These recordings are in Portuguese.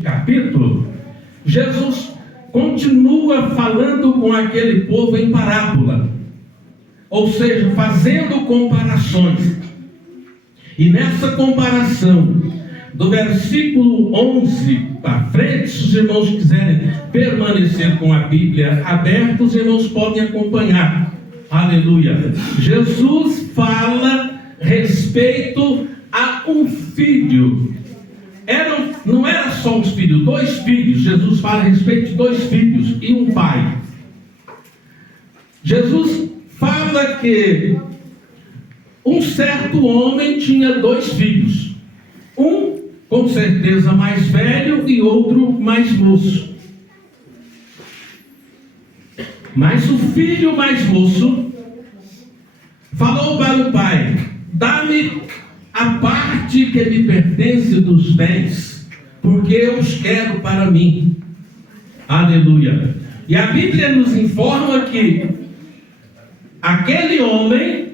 capítulo, Jesus continua falando com aquele povo em parábola, ou seja, fazendo comparações. E nessa comparação, do versículo 11 para frente, se os irmãos quiserem permanecer com a Bíblia aberta, os irmãos podem acompanhar. Aleluia. Jesus fala respeito a um filho. Não era só um filho, 2 filhos. Jesus fala a respeito de 2 filhos e um pai. Jesus fala que um certo homem tinha 2 filhos. Um, com certeza, mais velho e outro mais moço. Mas o filho mais moço falou para o pai: dá-me a parte que me pertence dos bens, porque eu os quero para mim. Aleluia. E a Bíblia nos informa que aquele homem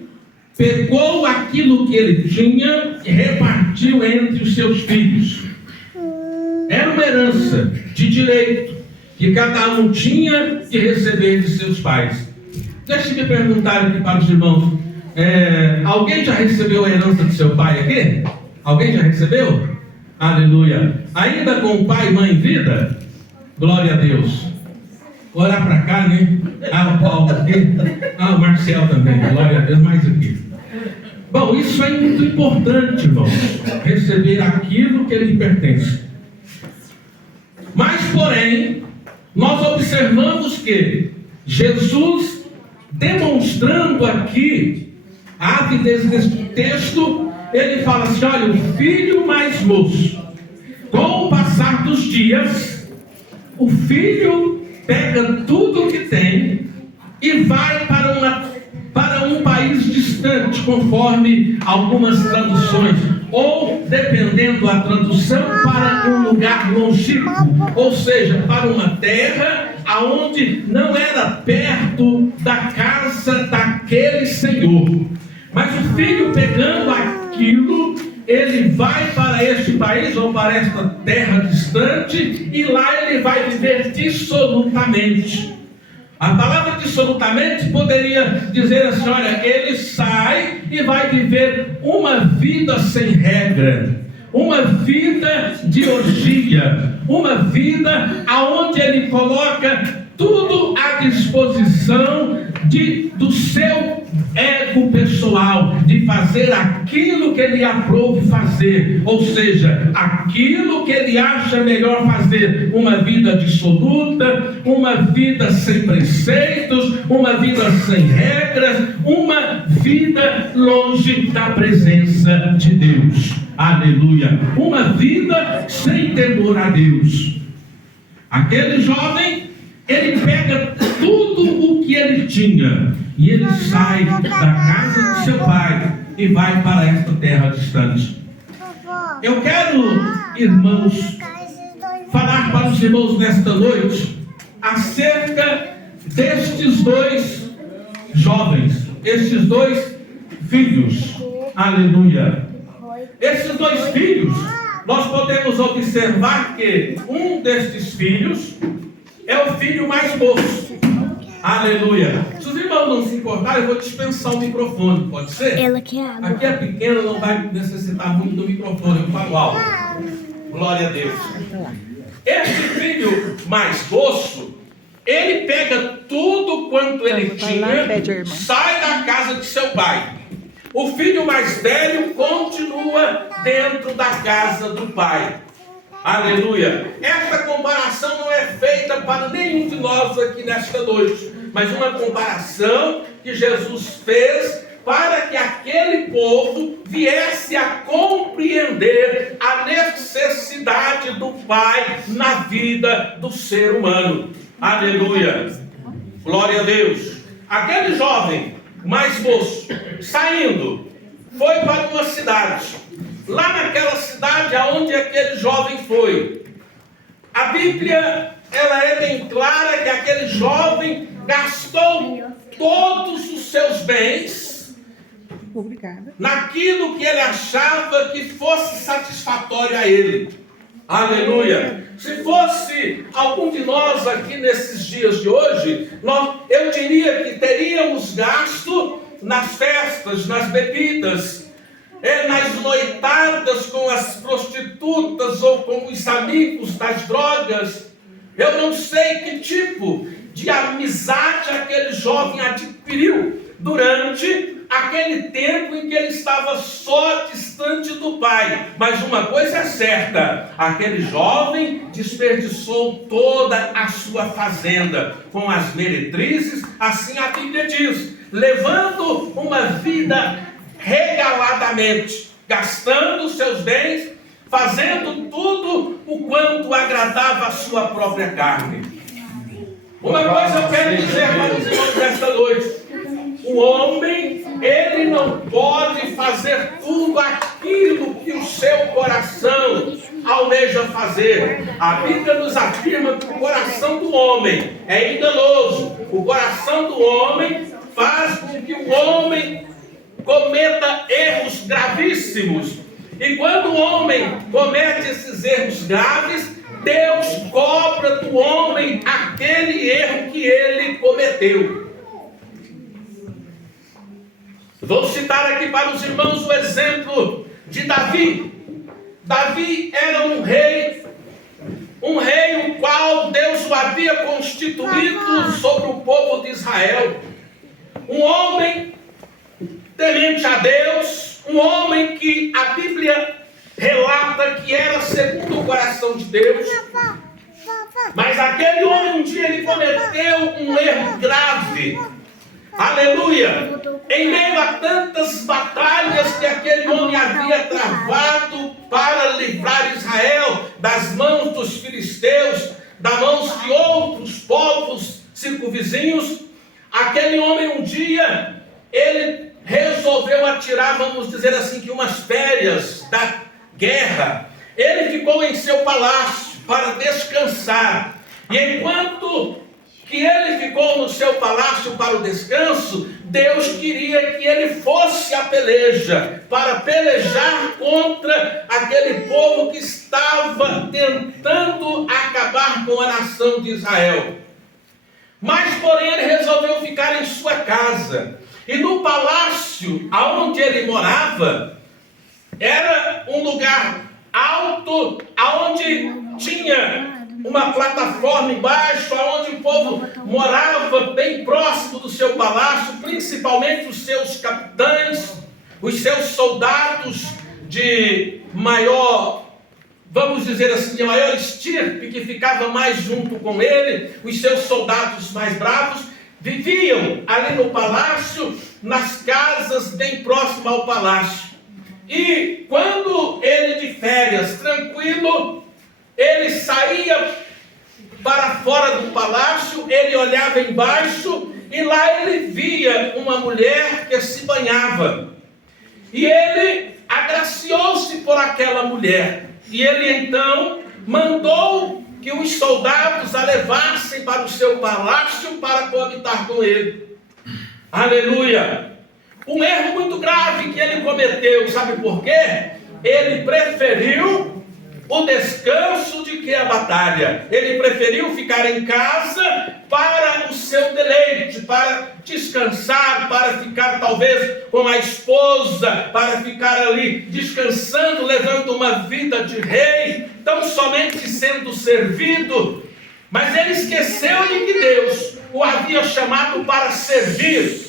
pegou aquilo que ele tinha e repartiu entre os seus filhos. Era uma herança de direito que cada um tinha que receber de seus pais. Deixe-me perguntar aqui para os irmãos: alguém já recebeu a herança de seu pai aqui? Alguém já recebeu? Aleluia. Ainda com o pai e mãe em vida? Glória a Deus. Olhar para cá, né? O Paulo aqui. O Marcel também. Glória a Deus. Mais aqui. Bom, isso é muito importante, irmãos. Receber aquilo que lhe pertence. Mas, porém, nós observamos que Jesus, demonstrando aqui a avidez desse texto, ele fala assim: olha, o filho mais moço, com o passar dos dias, o filho pega tudo o que tem e vai para um país distante, conforme algumas traduções, ou, dependendo da tradução, para um lugar longínquo, ou seja, para uma terra aonde não era perto da casa daquele senhor. Mas o filho, pegando aquilo, ele vai para este país ou para esta terra distante, e lá ele vai viver dissolutamente. A palavra dissolutamente poderia dizer assim: olha, ele sai e vai viver uma vida sem regra, uma vida de orgia, uma vida aonde ele coloca tudo à disposição do seu ego pessoal, de fazer aquilo que ele aprouve fazer, ou seja, aquilo que ele acha melhor fazer. Uma vida dissoluta, uma vida sem preceitos, uma vida sem regras, uma vida longe da presença de Deus. Aleluia. Uma vida sem temor a Deus. Aquele jovem, ele pega tudo o que ele tinha e ele sai da casa de seu pai e vai para esta terra distante. Eu quero, irmãos, falar para os irmãos nesta noite acerca destes 2 jovens, estes 2 filhos. Aleluia. Esses 2 filhos, nós podemos observar que um destes filhos é o filho mais moço. Aleluia. Se os irmãos não se importarem, eu vou dispensar o microfone, pode ser? Ela quer água. Aqui é pequeno, não vai necessitar muito do microfone, eu falo alto. Glória a Deus. Esse filho mais moço, ele pega tudo quanto ele tinha, sai da casa de seu pai. O filho mais velho continua dentro da casa do pai. Aleluia. Esta comparação não é feita para nenhum de nós aqui nesta noite, mas uma comparação que Jesus fez para que aquele povo viesse a compreender a necessidade do Pai na vida do ser humano. Aleluia. Glória a Deus. Aquele jovem mais moço, saindo, foi para uma cidade. Lá naquela cidade aonde aquele jovem foi, a Bíblia, ela é bem clara que aquele jovem gastou todos os seus bens naquilo que ele achava que fosse satisfatório a ele. Aleluia. que algum de nós aqui nesses dias de hoje, eu diria que teríamos gasto nas festas, nas bebidas, nas noitadas com as prostitutas ou com os amigos das drogas. Eu não sei que tipo de amizade aquele jovem adquiriu durante aquele tempo em que ele estava só distante do pai. Mas uma coisa é certa: aquele jovem desperdiçou toda a sua fazenda com as meretrizes, assim a Bíblia diz, levando uma vida regaladamente, gastando seus bens, fazendo tudo o quanto agradava a sua própria carne. Uma coisa eu quero dizer para os irmãos desta noite: o homem, ele não pode fazer tudo aquilo que o seu coração almeja fazer. A Bíblia nos afirma que o coração do homem é enganoso. O coração do homem faz com que o homem cometa erros gravíssimos. E quando o homem comete esses erros graves, Deus cobra do homem aquele erro que ele cometeu. Vou citar aqui para os irmãos o exemplo de Davi. Davi era um rei o qual Deus o havia constituído sobre o povo de Israel. Um homem temente a Deus, um homem que a Bíblia relata que era segundo o coração de Deus. Mas aquele homem um dia ele cometeu um erro grave. Aleluia! Em meio a tantas batalhas que aquele homem havia travado para livrar Israel das mãos dos filisteus, das mãos de outros povos circunvizinhos, aquele homem um dia, ele resolveu atirar, vamos dizer assim, que umas férias da guerra. Ele ficou em seu palácio para descansar. E enquanto que ele ficou no seu palácio para o descanso, Deus queria que ele fosse à peleja, para pelejar contra aquele povo que estava tentando acabar com a nação de Israel. Mas, porém, ele resolveu ficar em sua casa. E no palácio aonde ele morava, era um lugar alto, aonde tinha uma plataforma embaixo, onde o povo morava bem próximo do seu palácio, principalmente os seus capitães, os seus soldados de maior, vamos dizer assim, de maior estirpe, que ficava mais junto com ele, os seus soldados mais bravos, viviam ali no palácio, nas casas bem próximas ao palácio. E quando ele de férias, tranquilo, ele saía para fora do palácio, ele olhava embaixo e lá ele via uma mulher que se banhava. E ele agraciou-se por aquela mulher. E ele então mandou que os soldados a levassem para o seu palácio para coabitar com ele. Aleluia! Um erro muito grave que ele cometeu, sabe por quê? Ele preferiu o descanso de que a batalha. Ele preferiu ficar em casa para o seu deleite, para descansar, para ficar talvez com a esposa, para ficar ali descansando, levando uma vida de rei, tão somente sendo servido. Mas ele esqueceu de que Deus o havia chamado para servir,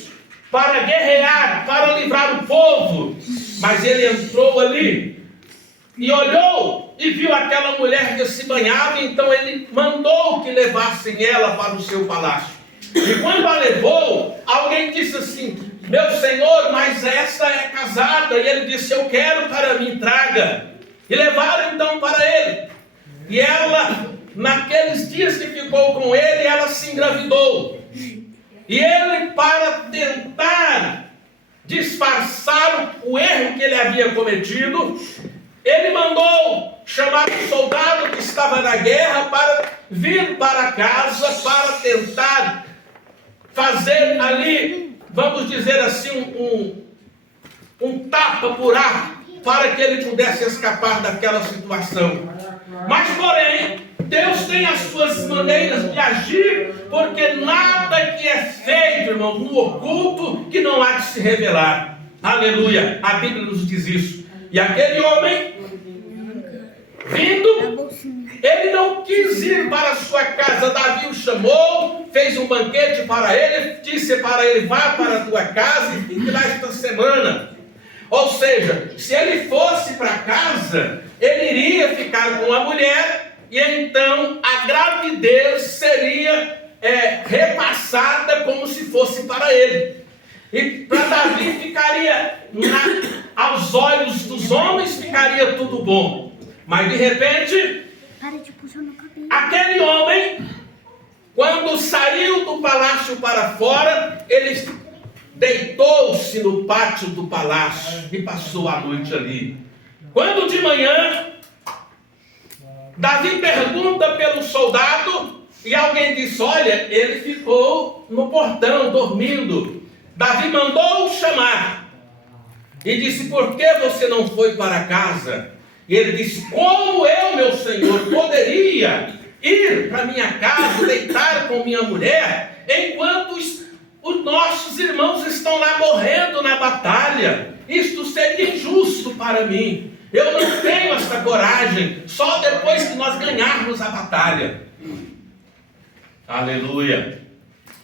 para guerrear, para livrar o povo. Mas ele entrou ali e olhou e viu aquela mulher que se banhava, então ele mandou que levassem ela para o seu palácio. E quando a levou, alguém disse assim: meu senhor, mas essa é casada. E ele disse: eu quero para mim, traga. E levaram então para ele. E ela, naqueles dias que ficou com ele, ela se engravidou. E ele, para tentar disfarçar o erro que ele havia cometido, ele mandou chamar um soldado que estava na guerra para vir para casa, para tentar fazer ali, vamos dizer assim, um tapa-buraco, para que ele pudesse escapar daquela situação. Mas, porém, Deus tem a sua maneiras de agir, porque nada que é feito, irmão, no oculto, que não há de se revelar. Aleluia, a Bíblia nos diz isso. E aquele homem, vindo, ele não quis ir para a sua casa. Davi o chamou, fez um banquete para ele, disse para ele: vá para a tua casa e fique lá esta semana. Ou seja, se ele fosse para casa, ele iria ficar com a mulher, e então a gravidez seria repassada como se fosse para ele. E para Davi ficaria, aos olhos dos homens, ficaria tudo bom. Mas de repente, aquele homem, quando saiu do palácio para fora, ele deitou-se no pátio do palácio e passou a noite ali. Quando de manhã, Davi pergunta pelo soldado, e alguém disse: olha, ele ficou no portão dormindo. Davi mandou-o chamar e disse: por que você não foi para casa? E ele disse: como eu, meu senhor, poderia ir para minha casa, deitar com minha mulher, enquanto os nossos irmãos estão lá morrendo na batalha? Isto seria injusto para mim. Eu não tenho essa coragem, só depois que nós ganharmos a batalha. Aleluia.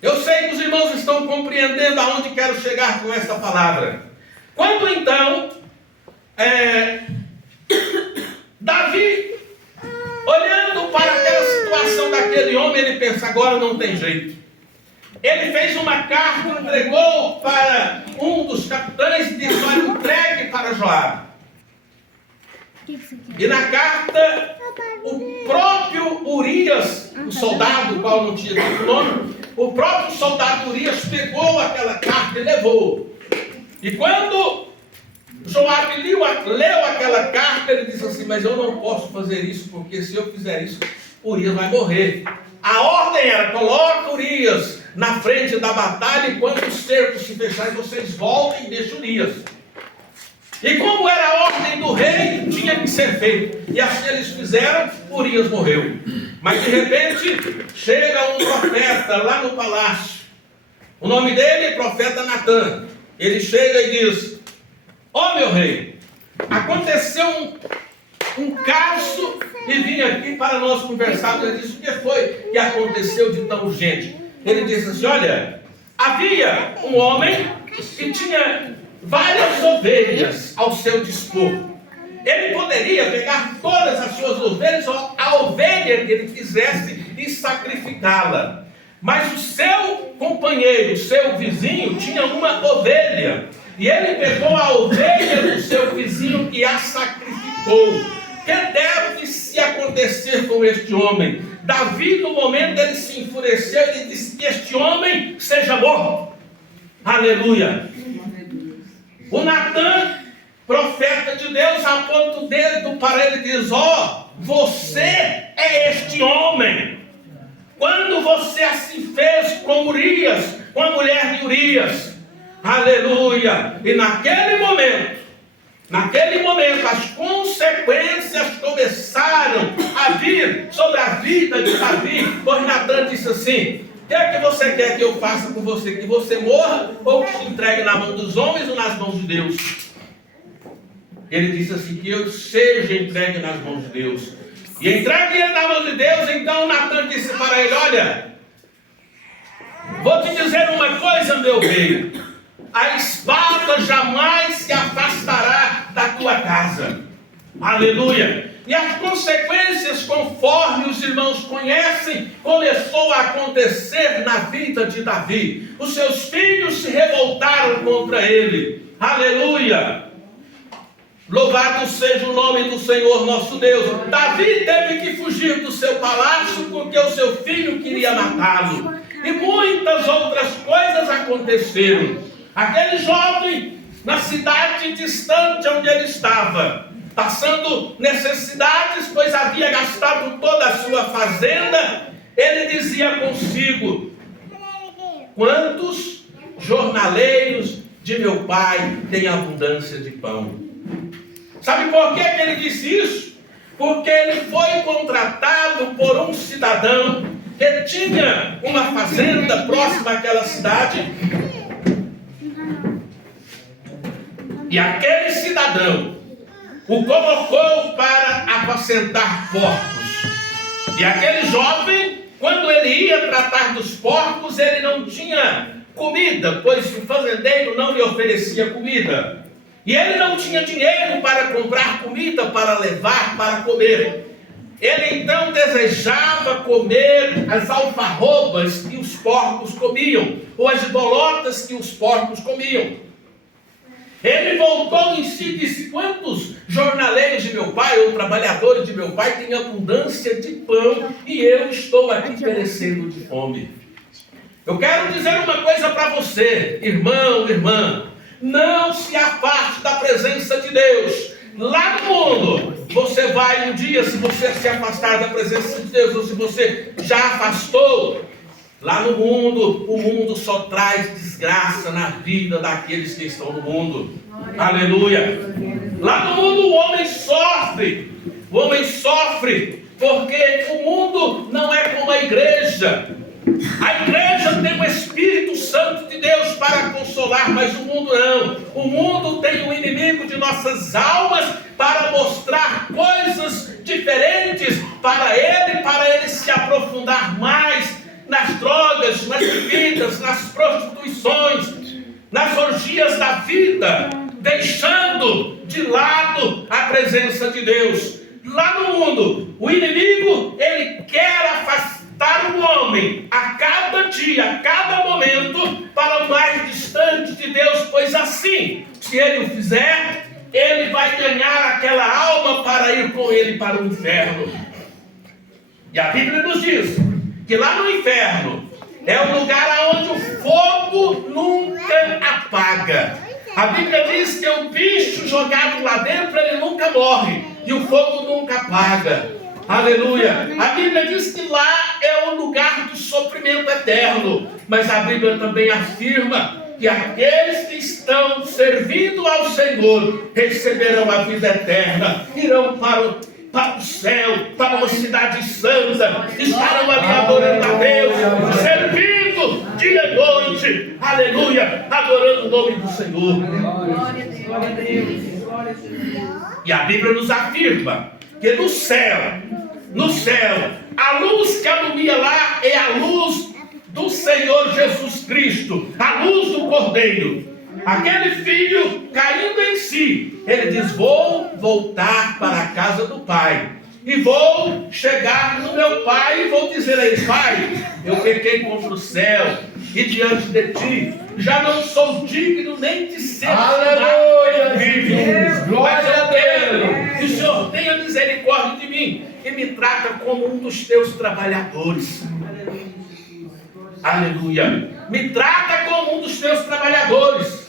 Eu sei que os irmãos estão compreendendo aonde quero chegar com esta palavra. Quando então, Davi, olhando para aquela situação daquele homem, ele pensa: agora não tem jeito. Ele fez uma carta, entregou para um dos capitães e disse: olha, entregue para Joabe. E na carta, o próprio Urias, o soldado, o qual não tinha dito o nome, o próprio soldado Urias pegou aquela carta e levou. E quando Joabe leu aquela carta, ele disse assim: mas eu não posso fazer isso, porque se eu fizer isso, Urias vai morrer. A ordem era: coloca Urias na frente da batalha, e quando os cercos se fecharem, vocês voltem e deixem Urias. E como era a ordem do rei, tinha que ser feito. E assim eles fizeram, Urias morreu. Mas de repente, chega um profeta lá no palácio. O nome dele é profeta Natã. Ele chega e diz: ó meu rei, aconteceu um caso e vim aqui para nós conversarmos. Ele disse: o que foi que aconteceu de tão urgente? Ele disse assim: olha, havia um homem que tinha várias ovelhas ao seu dispor. Ele poderia pegar todas as suas ovelhas, ou a ovelha que ele quisesse, e sacrificá-la. Mas o seu companheiro, o seu vizinho, tinha uma ovelha. E ele pegou a ovelha do seu vizinho e a sacrificou. O que deve se acontecer com este homem? Davi, no momento, ele se enfureceu e disse: que este homem seja morto. Aleluia. O Natã, profeta de Deus, aponta o dedo para ele e diz: ó, você é este homem. Quando você assim fez com Urias, com a mulher de Urias. Aleluia. E naquele momento, as consequências começaram a vir sobre a vida de Davi. Pois Natã disse assim: o que é que você quer que eu faça com você? Que você morra, ou que te entregue na mão dos homens ou nas mãos de Deus? Ele disse assim: que eu seja entregue nas mãos de Deus. E entregue ele nas mãos de Deus. Então Natã disse para ele: olha, vou te dizer uma coisa, meu rei. A espada jamais se afastará da tua casa. Aleluia. E as consequências, conforme os irmãos conhecem, começou a acontecer na vida de Davi. Os seus filhos se revoltaram contra ele. Aleluia. Louvado seja o nome do Senhor nosso Deus. Davi teve que fugir do seu palácio porque o seu filho queria matá-lo. E muitas outras coisas aconteceram. Aquele jovem, na cidade distante onde ele estava, passando necessidades, pois havia gastado toda a sua fazenda, ele dizia consigo: quantos jornaleiros de meu pai têm abundância de pão? Sabe por que ele disse isso? Porque ele foi contratado por um cidadão que tinha uma fazenda próxima àquela cidade. E aquele cidadão o colocou para apacentar porcos. E aquele jovem, quando ele ia tratar dos porcos, ele não tinha comida, pois o fazendeiro não lhe oferecia comida. E ele não tinha dinheiro para comprar comida, para levar, para comer. Ele então desejava comer as alfarrobas que os porcos comiam, ou as bolotas que os porcos comiam. Ele voltou em si e disse: quantos jornaleiros de meu pai, ou trabalhadores de meu pai, têm abundância de pão, e eu estou aqui perecendo de fome. Eu quero dizer uma coisa para você, irmão, irmã: não se afaste da presença de Deus. Lá no mundo, você vai um dia, se você se afastar da presença de Deus, ou se você já afastou, lá no mundo, o mundo só traz desgraça na vida daqueles que estão no mundo. Aleluia. Lá no mundo o homem sofre, porque o mundo não é como a igreja. A igreja tem o Espírito Santo de Deus para consolar, mas o mundo não. O mundo tem o inimigo de nossas almas para mostrar coisas diferentes para ele se aprofundar mais nas drogas, nas bebidas, nas prostituições, nas orgias da vida, deixando de lado a presença de Deus. Lá no mundo, o inimigo, ele quer afastar o homem a cada dia, a cada momento, para o mais distante de Deus, pois assim, se ele o fizer, ele vai ganhar aquela alma para ir com ele para o inferno. E a Bíblia nos diz que lá no inferno é um lugar onde o fogo nunca apaga. A Bíblia diz que o bicho jogado lá dentro, ele nunca morre, e o fogo nunca apaga. Aleluia. A Bíblia diz que lá é o lugar do sofrimento eterno, mas a Bíblia também afirma que aqueles que estão servindo ao Senhor receberão a vida eterna, irão para o céu, para uma cidade santa, estarão ali adorando a Deus, servindo dia e noite, aleluia, adorando o nome do Senhor. Glória a Deus. E a Bíblia nos afirma que no céu, a luz que alumia lá é a luz do Senhor Jesus Cristo, a luz do Cordeiro. Aquele filho caindo em si, ele diz: vou voltar para a casa do Pai, e vou chegar no meu Pai e vou dizer a ele: Pai, eu pequei contra o céu e diante de ti, já não sou digno nem de ser Aleluia, filho, mas eu quero que o Senhor tenha misericórdia de mim e me trata como um dos teus trabalhadores. Aleluia. Me trata como um dos teus trabalhadores.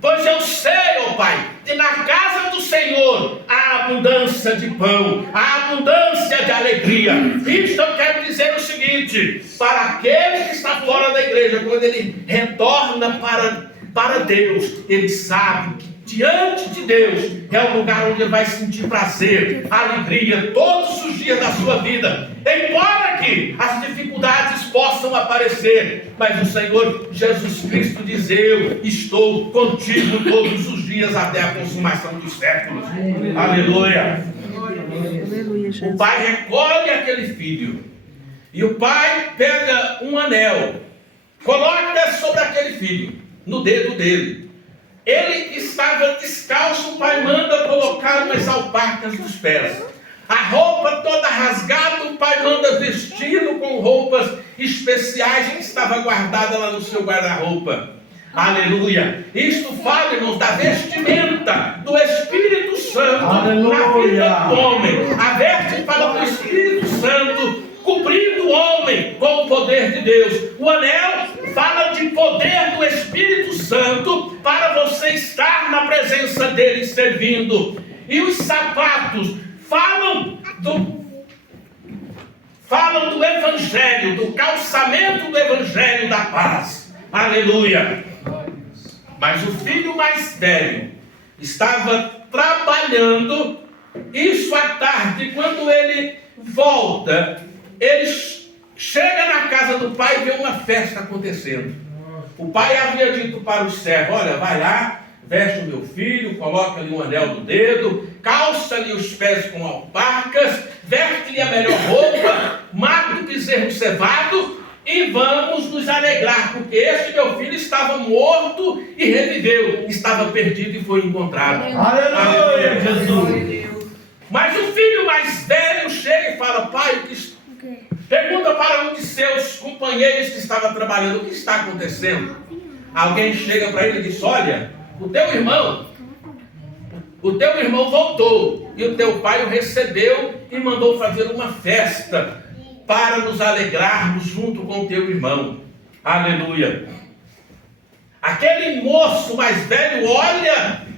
Pois eu sei, ó Pai, que na casa do Senhor há abundância de pão, há abundância de alegria. Isto eu quero dizer o seguinte: para aquele que está fora da igreja, quando ele retorna para Deus, ele sabe que diante de Deus é o lugar onde ele vai sentir prazer, alegria, todos os dias da sua vida. Embora que as dificuldades possam aparecer, mas o Senhor Jesus Cristo diz: eu estou contigo todos os dias até a consumação dos séculos. Aleluia. O pai recolhe aquele filho, e o pai pega um anel, coloca sobre aquele filho, no dedo dele. Ele estava descalço, o pai manda colocar umas alparcas nos pés. A roupa toda rasgada, o pai manda vesti-lo com roupas especiais que estava guardada lá no seu guarda-roupa. Aleluia. Isto fala, irmãos, da vestimenta do Espírito Santo. Aleluia. Na vida do homem. A veste fala do Espírito Santo cobrindo o homem com o poder de Deus. O anel fala de poder do Espírito Santo para você estar na presença dele servindo. E os sapatos falam do Evangelho, do calçamento do Evangelho da paz. Aleluia. Mas o filho mais velho estava trabalhando. Isso à tarde, quando ele volta, ele chega na casa do pai e vê uma festa acontecendo. O pai havia dito para o servo: olha, vai lá, veste o meu filho, coloca-lhe um anel no dedo, calça-lhe os pés com alparcas, veste-lhe a melhor roupa, mata o bezerro cevado e vamos nos alegrar, porque este meu filho estava morto e reviveu, estava perdido e foi encontrado. Aleluia, Jesus. Mas o filho mais velho chega e fala: pai, pergunta para um de seus companheiros que estava trabalhando: o que está acontecendo? Alguém chega para ele e diz: olha, o teu irmão voltou e o teu pai o recebeu e mandou fazer uma festa para nos alegrarmos junto com o teu irmão. Aleluia. Aquele moço mais velho olha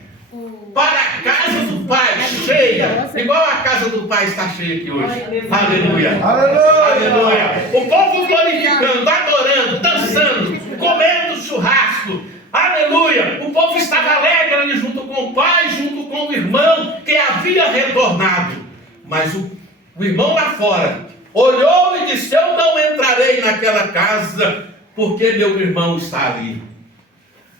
para a casa do pai cheia, igual a casa do pai está cheia aqui hoje. Aleluia. Aleluia. O povo glorificando, adorando, dançando, comendo churrasco. Aleluia. O povo estava alegre ali junto com o pai, junto com o irmão que havia retornado. Mas o irmão lá fora olhou e disse: eu não entrarei naquela casa porque meu irmão está ali.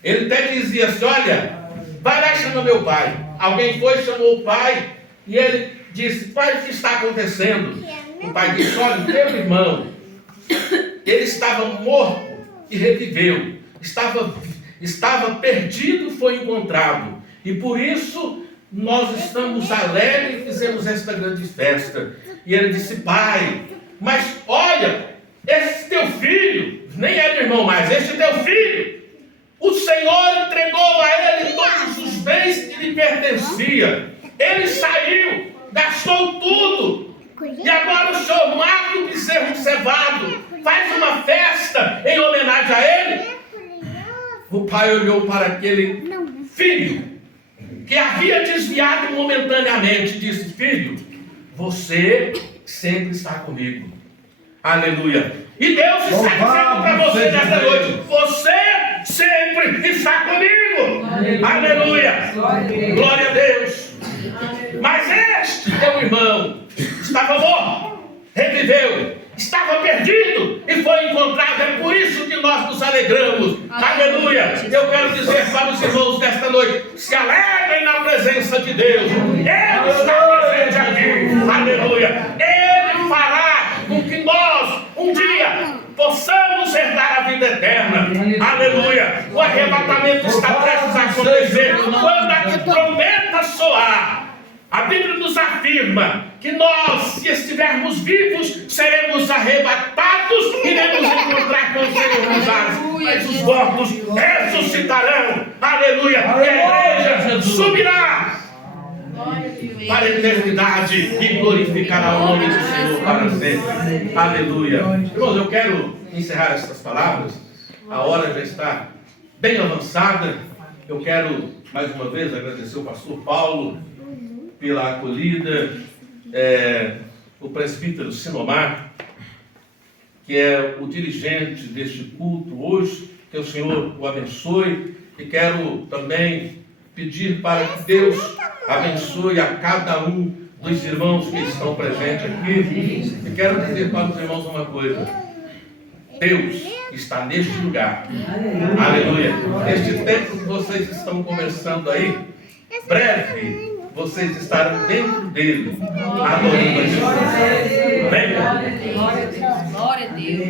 Ele até dizia assim: olha, vai lá e chama meu pai. Alguém foi, chamou o pai e ele disse: pai, o que está acontecendo? O pai disse: olha, o teu irmão, ele estava morto e reviveu, estava perdido e foi encontrado, e por isso nós estamos alegres e fizemos esta grande festa. E ele disse: pai, mas olha, esse teu filho, nem era irmão mais, este teu filho, o Senhor entregou a ele todos os bens que lhe pertenciam. Ele saiu, gastou tudo, e agora o Senhor mata o bezerro cevado, faz uma festa em homenagem a ele. O pai olhou para aquele filho que havia desviado momentaneamente e disse: filho, você sempre está comigo. Aleluia. E Deus está dizendo para você nesta noite: você sempre está comigo. Aleluia. Glória a Deus. Mas este teu irmão estava morto, reviveu, estava perdido e foi encontrado. É por isso que nós nos alegramos. Aleluia. Eu quero dizer para os irmãos desta noite: se alegrem na presença de Deus. Ele está presente aqui. Aleluia. Ele fará com que nós um dia possamos herdar a vida eterna. Aleluia. O arrebatamento está prestes a acontecer. Quando a trombeta soar, a Bíblia nos afirma que nós, se estivermos vivos, seremos arrebatados e iremos encontrar com o Senhor nos ares. Mas os mortos ressuscitarão. Aleluia. E a igreja subirá para a eternidade e glorificará o nome do Senhor para sempre. Aleluia. Irmãos, eu quero encerrar estas palavras. A hora já está bem avançada. Eu quero mais uma vez agradecer o pastor Paulo pela acolhida, o presbítero Sinomar, que é o dirigente deste culto hoje. Que o Senhor o abençoe, e quero também pedir para que Deus abençoe a cada um dos irmãos que estão presentes aqui. E quero dizer para os irmãos uma coisa: Deus está neste lugar. Aleluia. Neste tempo que vocês estão conversando aí, breve vocês estarão dentro dele, adorando a Jesus. Amém? Glória a Deus.